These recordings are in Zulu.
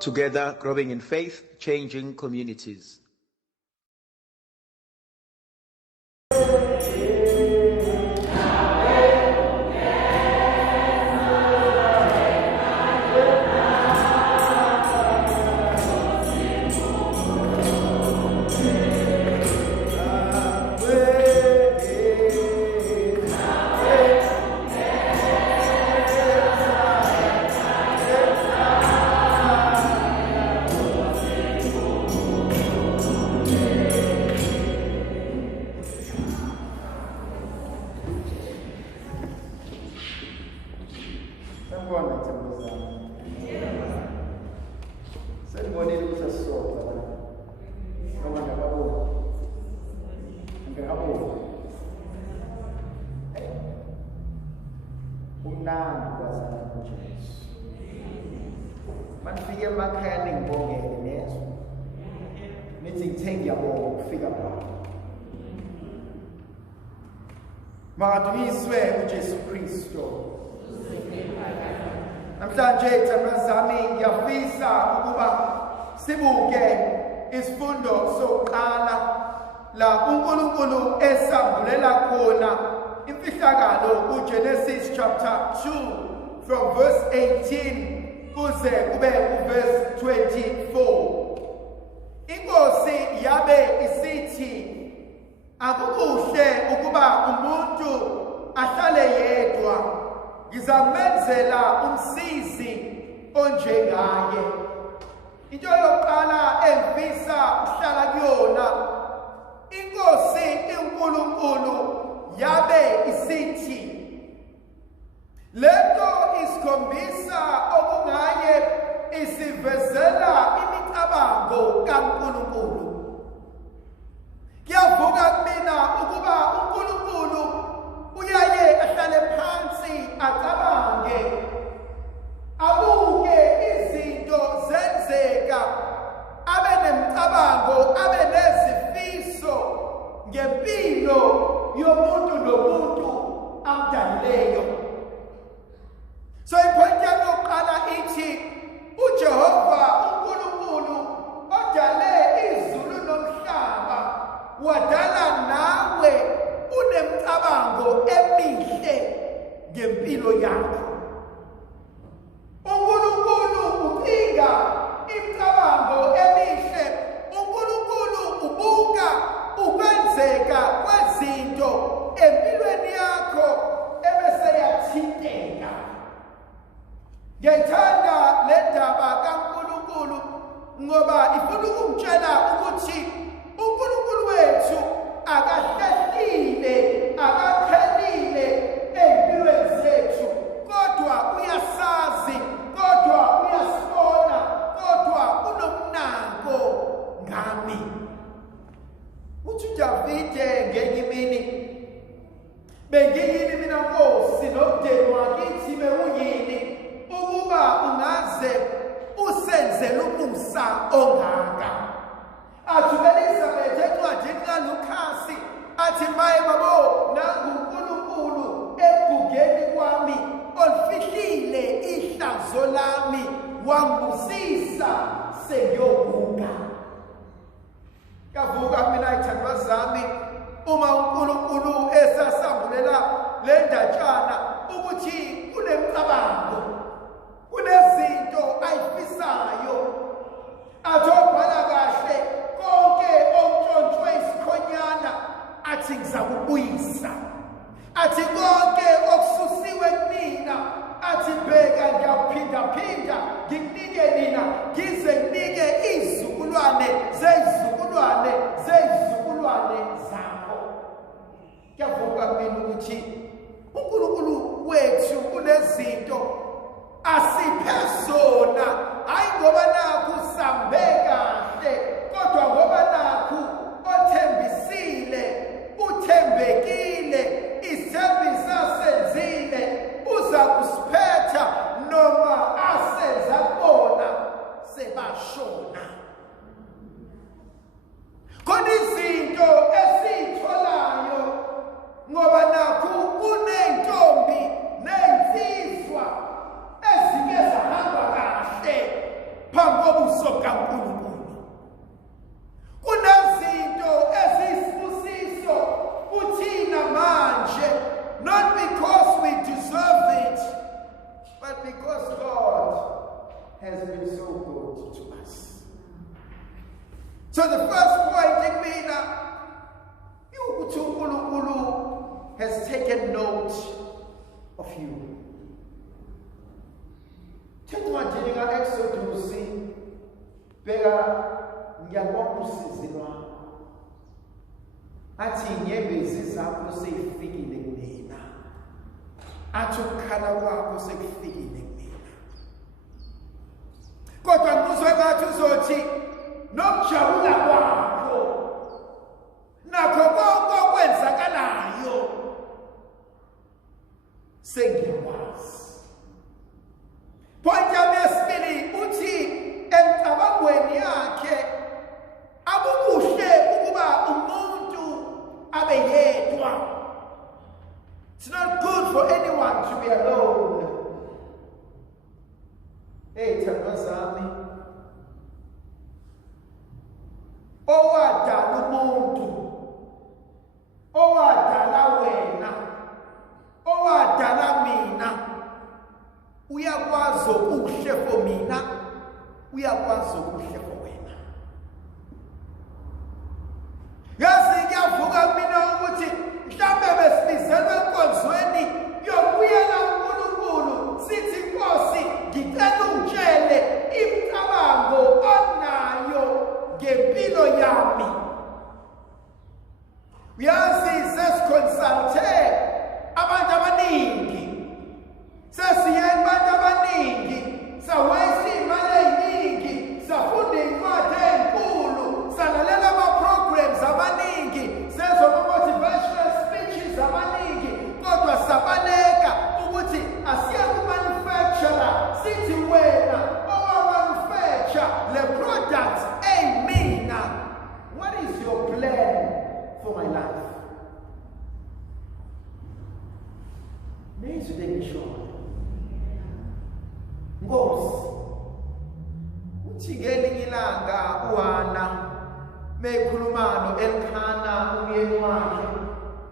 Together, growing in faith, changing communities. Manifike emakhaya ningibongele nezwe nithi ngithe ngiyabonga ukufika lapha makaduyiswe uJesu Kristo namhlanje ithandwa zami ngiyafisa ukuba sibuke isifundo sokuqala la uNkulunkulu esambulela khona imfihlakalo kuGenesis chapter 2 from verse 18 kuze kube verse 24. Inkosi yabe isithi akukuhle ukuba umuntu ahlale yedwa, ngizamenzela umsizi onjengaye. Into yokuqala engifisa ukuhlala kuyona, Inkosi uNkulunkulu yabe isithi lento isikhombisa okungaye isivezela imicabango kaNkulunkulu. Kuyavuka kumina ukuba uNkulunkulu uyaye ahlale phansi acabange, abuke izinto zenzeka, abe nemicabango, abe nezifiso ngempilo yomuntu nomuntu amdalileyo. So ipointi yami yokuqala ithi uJehova uNkulunkulu odale izulu nomhlaba wadala nawe unemicabango emihle ngempilo yakho. uNkulunkulu ucinga imicabango emihle, uNkulunkulu ubuka ukwenzeka kwezinto empilweni yakho ebese yathinteka. Ngiyayithanda le ndaba kaNkulunkulu ngoba ifuna ukungitshela ukuthi uNkulunkulu wethu akahlehlile, akakhelile empilweni zethu, kodwa uyasazi, kodwa uyasibona, kodwa unomnako ngami. Uthi uDavide ngenye imini, bengiyini mina Nkosi nomndeni wakithi bewuyini ukuba ungaze usenzele umusa ongaka. Athi uElizabeth encwadini kaLukhasi athi maye babo nangu uNkulunkulu egugeni kwami olifihlile ihlazo lami wangibusisa sengiyobuka. Kavuka mina ithandwa zami uma uNkulunkulu esasambulela le ndatshana ukuthi kunemicabango, kunezinto ayifisayo, atobhala kahle konke okutshontshwe isikhonyana athi ngizakubuyisa, athi konke okususiwe kumina athi bheka ngiyaphinda ngikunike nina ngize nginike izizukulwane zezizukulwane zezizukulwane zakho. Kuyavuka mina ukuthi uNkulunkulu wethu kunezinto asiphe zona, hayi ngoba nakhu sambe kahle, kodwa ngoba nakhu othembisile, uthembekile, isithembiso asenzile, uza kusiphetha noma asenza kubona sebashona. Khona izinto esitholayo ngoba nakhu kuney'ntombi ney'nsizwa ezike zahamba kahle phambi but because God has been so good to us. So the first point in mina, uNkulunkulu has taken note of you. Thethwathini ka-Exodus, bheka ngiyabona usizi lwami. Athi inyembezi zakho seyifikile kumina. Athi ukukhala kwakho sekufikile kumina. Kodwa ngizwe ngathi uzothi nokujabula kwakho nakho konke okwenzakalayo sengiyakwazi. Point yami yesibili uthi emcabangweni yakhe akukuhle ukuba umuntu abe yedwa. It's not good for anyone to be alone. Hey, thandwa zami, owadala umuntu, owadala wena, owadala mina, uyakwazi okuhle for mina, uyakwazi okuhle for wena. Yazi kuyavuka mina ukuthi mhlambe besibizelwe enkonzweni yokubuyela uNkulunkulu sithi Nkosi ngicela ungitshele imicabango onayo ngempilo yami. Uyazi sesiconsulte abantu abaningi, sesiye kubantu abaningi, sawayisa imali eyiningi, safunda iy'ncwadi ey'nkulu, salalela ama-programs abaningi, sezwa ama-motivational speeches abaningi, kodwa sabaleka ukuthi asiye ku-manufacturer sithi wena owa-manufacture le products ey'mina. What is your plan for my life? Nizwe lengishoyo. Nkosi, uthi ngelinye ilanga uHana mekhuluma no-Elkhana umyeni wakhe,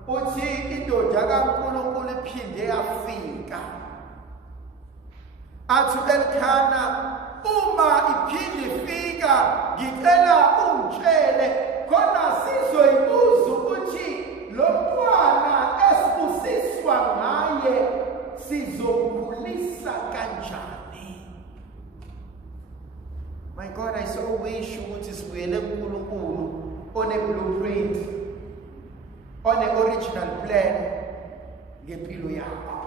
uthi indoda kaNkulunkulu iphinde yafika. Athi u-Elkhana, uma iphinde ifika ngicela ungitshele khona sizoyibuza ukuthi lo mntwana esibusiswa ngaye sizomkhulisa kanjani. My God, I so wish ukuthi sibuyele kuNkulunkulu on a blueprint, on an original plan ngempilo yakho.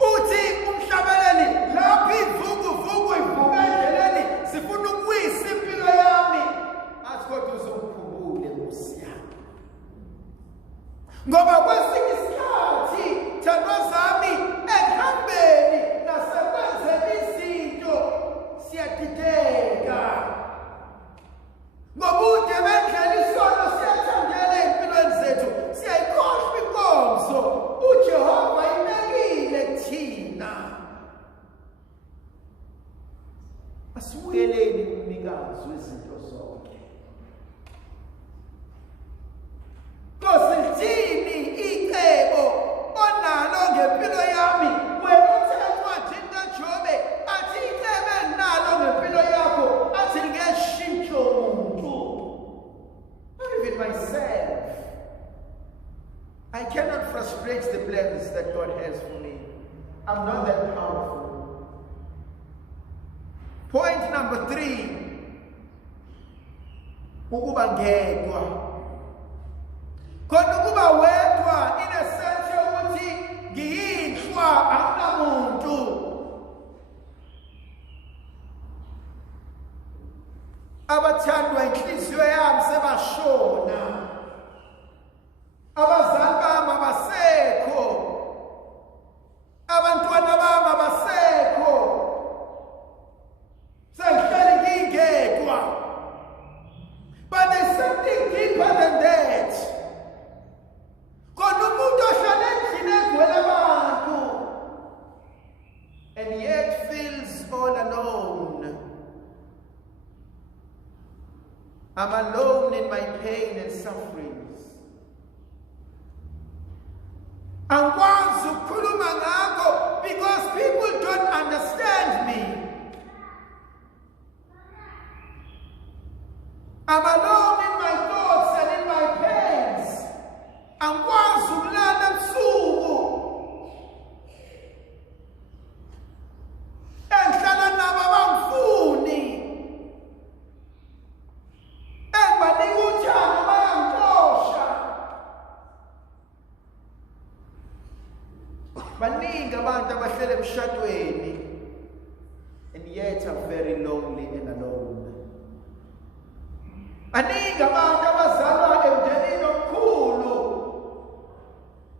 Uthi umhlabeleli lapho ivuguvugu ivuka endleleni sifuna ukuyisa impilo yami, athi kodwa uzomkhumbule Nkosi yami. Ngoba kwesinye isikhathi thandwa zami ekuhambeni nasekwenzeni izinto siyadideka. Ngobude bendlela isono siyathandela ey'mpilweni zethu, siyayikhohlwa inkonzo uJehova ayibekile kuthina. Asibuyeleni kumnikazi wezinto zonke. Nkosi, lithini icebo onalo ngempilo yami? Wena uthe encwadini kaJobe athi icebo enginalo ngempilo yakho athi ngeshintsho muntu. Not even myself. I cannot frustrate the plans that God has for me. I'm not that powerful. Point number 3. Ukuba ngedwa. Kodwa ukuba wedwa in a sense yokuthi ngiyinhlwa akunamuntu. Abathandwa inhliziyo yami sebashona. Abazali bami abasekho. Abantwana bami abasekho. Sengihleli ngingedwa. But there's something deeper than that. Kodwa umuntu ohlala endlini egcwele abantu and yet feels all alone. I'm alone in my pain and sufferings. Angikwazi ukukhuluma ngakho bavele emshadweni and yet are very lonely and alone. Aningi abantu abazalwa emndenini omkhulu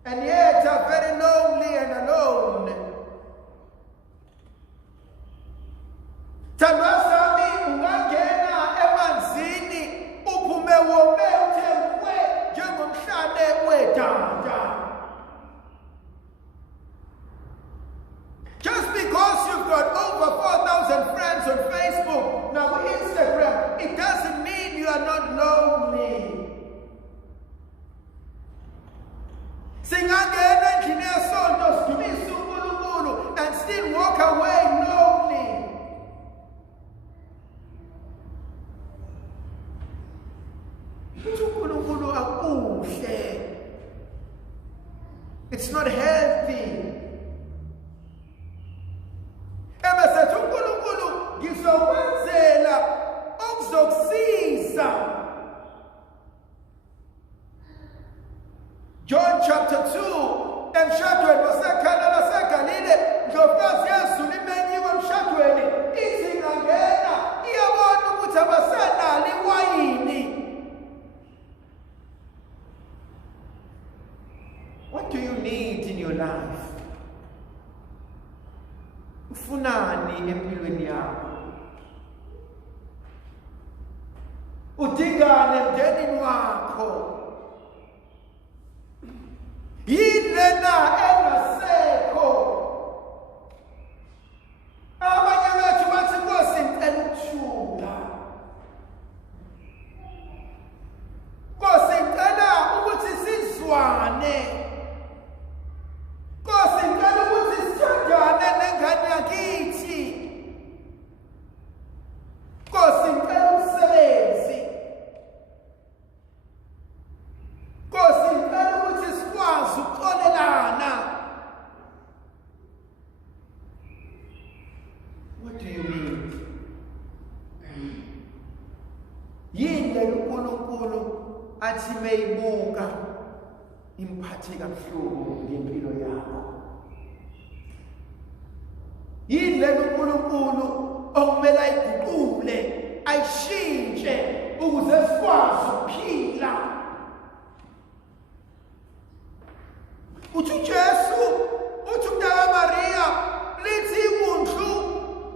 and yet are very lonely and alone. Thandazami ungangena emanzini uphume wome uthe nkwe njengomhlane wedada. Just because you've got over 4,000 friends on Facebook, now Instagram, it doesn't mean you are not lonely. Singangena endlini yesonto sidumise uNkulunkulu and still walk away lonely. uNkulunkulu akuhle. It's not healthy. Ebesethu uNkulunkulu ngizokwenzela okuzokusiza. John chapter 2, emshadweni waseKhana laseGalile, ndlovukazi yezulu imenyiwe emshadweni, ithi ingangena iyabona ukuthi abasenalo iwayini. What do you need in your life? Ufunani empilweni yakho? Udingane emndenini wakho? Yilena engasekho. Abanye bethu bathi Nkosi ngicela ukuthula. Nkosi ngicela ukuthi sizwane. Nkosi ngicela ukuthi sithandane nengane yakithi. Nkosi ngicela umsebenzi. Nkosi ngicela ukuthi sikwazi ukuxolelana. What do you need? Yini uNkulunkulu athi meyibuka imphathe kabuhlungu ngempilo yakho? Yini uNkulunkulu okumele ayiguqule, ayishintshe ukuze sikwazi ukuphila? Uthi uJesu, uthi uMntaka Maria, lithi undlu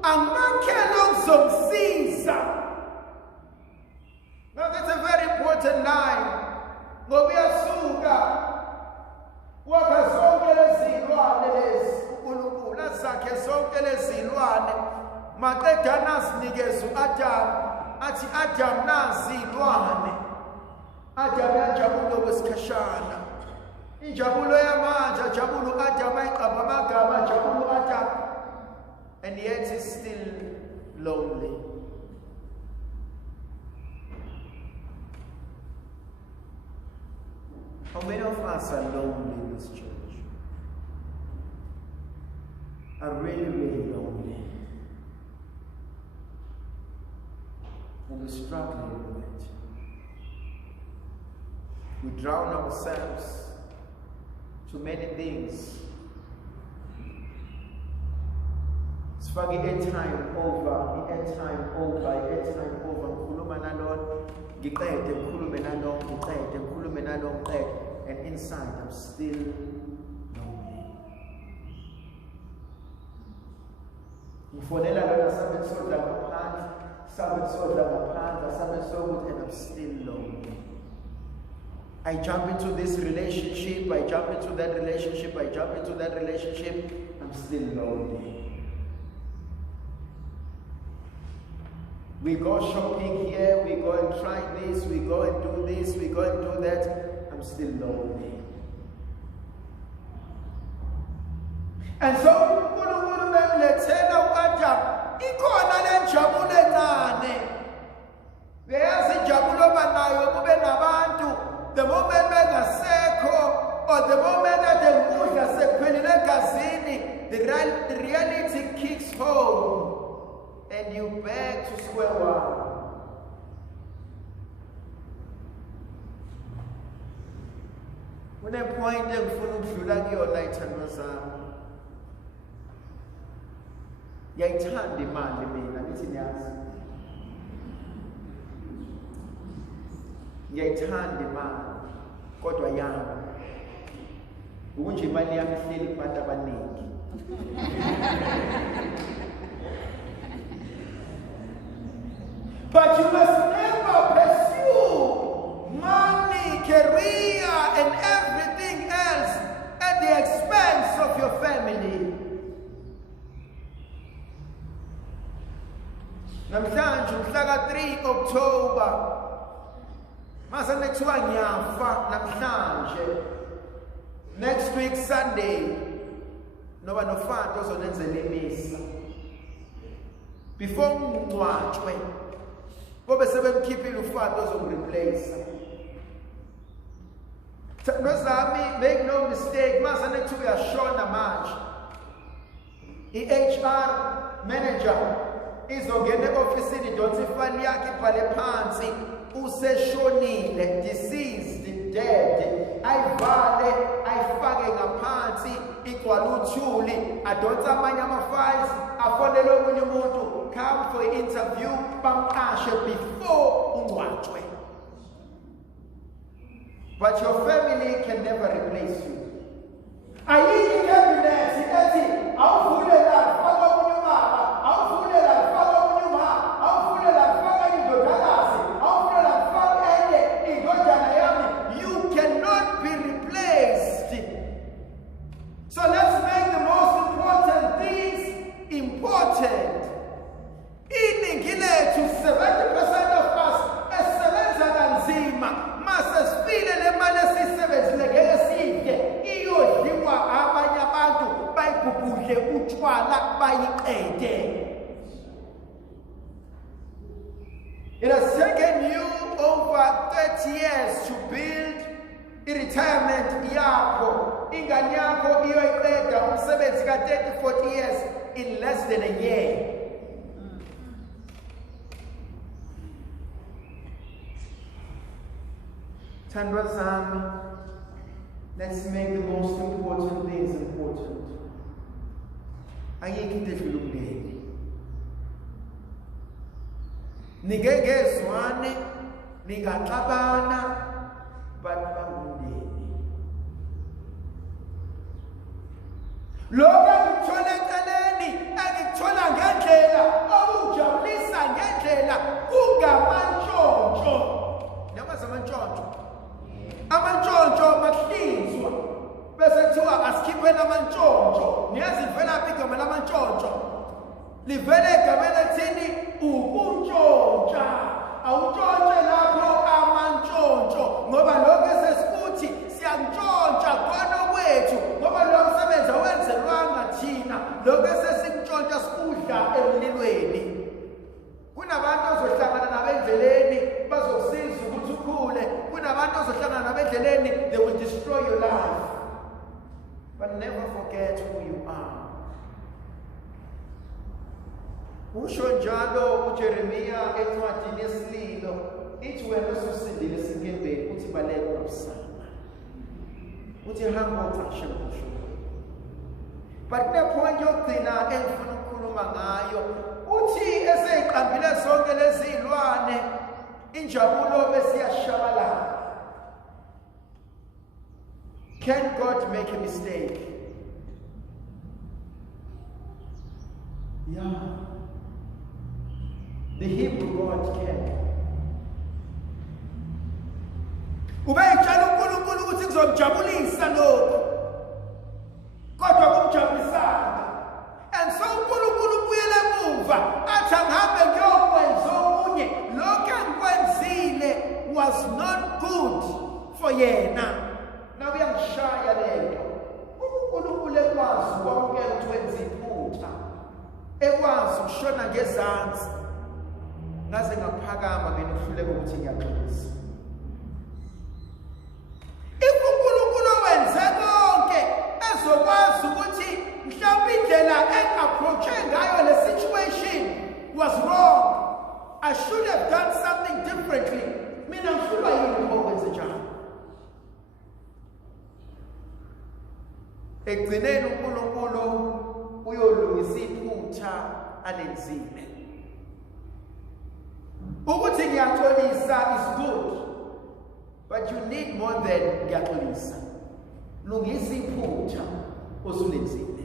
angamakhele okuzomsiza. Now that's a very important line. Ngoba uyasuka wakha zonke lezilwane lezi uNkulunkulu azakhe zonke lezilwane maqeda nazinikeza uAdam athi Adam nazilwane. Adam yajabula kwesikhashana. Injabulo yamanje ajabula uAdam ayiqamba amagama ajabula uAdam, and yet he's still lonely. How many of us are lonely in this church? Are really, really lonely. And we're struggling with it. We drown ourselves to many things. Sifake airtime over, airtime over, airtime over. Ngikhuluma nalo, ngiqede, ngikhulume nalo, ngiqede, ngikhulume nalo, ngiqede. And inside I'm still lonely. Ngifonela lona sabe sodla ngaphandle, sabe sodla ngaphandle, sabe sokuthi, and I'm still lonely. I jump into this relationship, I jump into that relationship, I jump into that relationship, I'm still lonely. We go shopping here, we go and try this, we go and do this, we go and do that, I'm still lonely. And so, uNkulunkulu bemlethela uAdam, ikhona le njabulo encane. Uyazi injabulo abanayo kube nabantu, the moment bengasekho, or the moment that the ukudla sekuphelile egazini, the reality kicks home. And you back to square one. When I point them for ukudlula kuyona ithandwa zami. Ngiyayithanda imali mina, nithi niyazi. Ngiyayithanda imali, kodwa yami. Ukunje imali yami ihleli kubantu abaningi. But you must never pursue money, career, and everything else at the expense of your family. Namhlanje umhla 3 October. Mase nekuthiwa ngiyafa namhlanje. Next week Sunday. Noba nofanto ozonenzela imisa. Before ngcwatshwe. Bobe sebemkhiphile ufanto ozomreplace. Nozami, make no mistake, mase nekuthiwa uyashona manje. I-HR manager izongena e-ofisini idonsa ifani yakhe ibhale phansi useshonile, deceased, dead, ayivale ayifake ngaphansi igcwala uthuli, adonsa amanye ama-files, afonele omunye umuntu, come for an interview, bamqashe before ungcwatshwe. But your family can never replace you. Ayikho i-cabinet ethi awuvule la faka omunye ubaba, awuvule la faka omunye umama, awuvule la faka indodakazi, awuvule la faka enye indodana yami. You cannot be replaced. So let's make the most important things important. Iningi lethu 70% of us esebenza kanzima. Mase sifile le mali esisebenzile ngeke siyidle iyodliwa abanye abantu bayigubudle utshwala bayiqede. It has taken you over 30 years to build i-retirement yakho. Ingane yakho iyoyiqeda umsebenzi ka 30-40 years in less than a year. Thandwa zami, let's make the most important things important. Ayikho into edlula umndeni. Ningengezwane, ningaxabana, bantu bangumndeni. Lokho engikuthola eceleni, engikuthola ngendlela, okujabulisa ngendlela, kungamantshontsho. Niyamazi amantshontsho? Amantshontsho mahlinzwa bese kuthiwa asikhipheni amantshontsho. Niyazi livelaphi igama lamantshontsho? Livela egameni elithini ukuntshontsha. Awuntshontshe lapho amantshontsho ngoba lokho esesikuthi siyantshontsha khona kwethu ngoba lo msebenzi awenzelwanga thina. Lokho esesikuntshontsha sikudla emlilweni. Kunabantu ozohlangana nabo endleleni bazokusiza ukuthi ukhule. Kunabantu ozohlangana nabo endleleni, they will destroy your life. But never forget who you are. Usho njalo uJeremiya encwadini yesililo, ithi wena osusindile esinkembeni uthi baleka ungabusana. Uthi hamba ucashe ngosho. But point yokugcina engifuna ukukhuluma ngayo, uthi eseyiqambile zonke lezi zilwane injabulo besiyashabalala. Can God make a mistake? Yeah. The Hebrew God can. Ubeyitshela uNkulunkulu ukuthi kuzomjabulisa lokho. Kodwa kumjabulisanga. And so uNkulunkulu ubuyele emuva athi angabe ngiyokwenza omunye. Lokho engikwenzile was not good for yena. Nawe uyangishaya lento. uNkulunkulu ekwazi ukwamukela ukuthi wenza iphutha. Ekwazi ukushona ngezansi. Ngaze ngaphakama mina uhluleka ukuthi ngiyaxolisa. uNkulunkulu wenze konke ezokwazi ukuthi mhlawumbe indlela engapproache ngayo le situation was wrong. I should have done something differently. Mina ngifuna yini ukwenza njalo. Ekugcineni uNkulunkulu uyolungisa elungisa iphutha alenzile. Ukuthi ngiyaxolisa is good, but you need more than ngiyaxolisa. Lungisa iphutha osulenzile.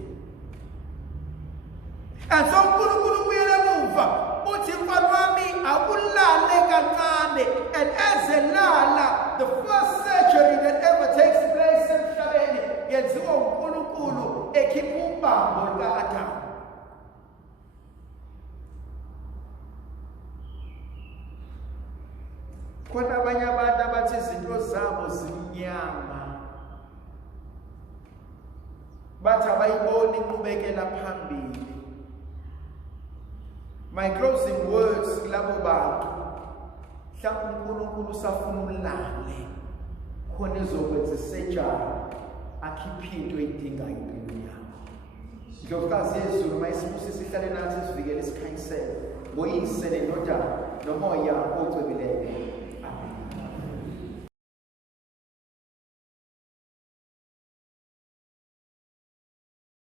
And so uNkulunkulu uyele emuva uthi mfana wami akulale kancane, and ezelala, the first surgery that ever takes place emhlabeni yenziwa uNkulunkulu ekhipha ubambo luka-Adamu. Khona abanye abantu abathi izinto zabo zimnyama, bathi abayiboni inqubekela phambili. My closing words kulabo bantu, mhlawumbe uNkulunkulu usafuna ulale khona ezokwenza isejari akhiphe into eyidingayo empilweni yakho. Ndlovukazi yezulu mayisibusisa ihlale nathi sivikele isikhanyiselo ngoyise nendodana nomoya ocwebileyo.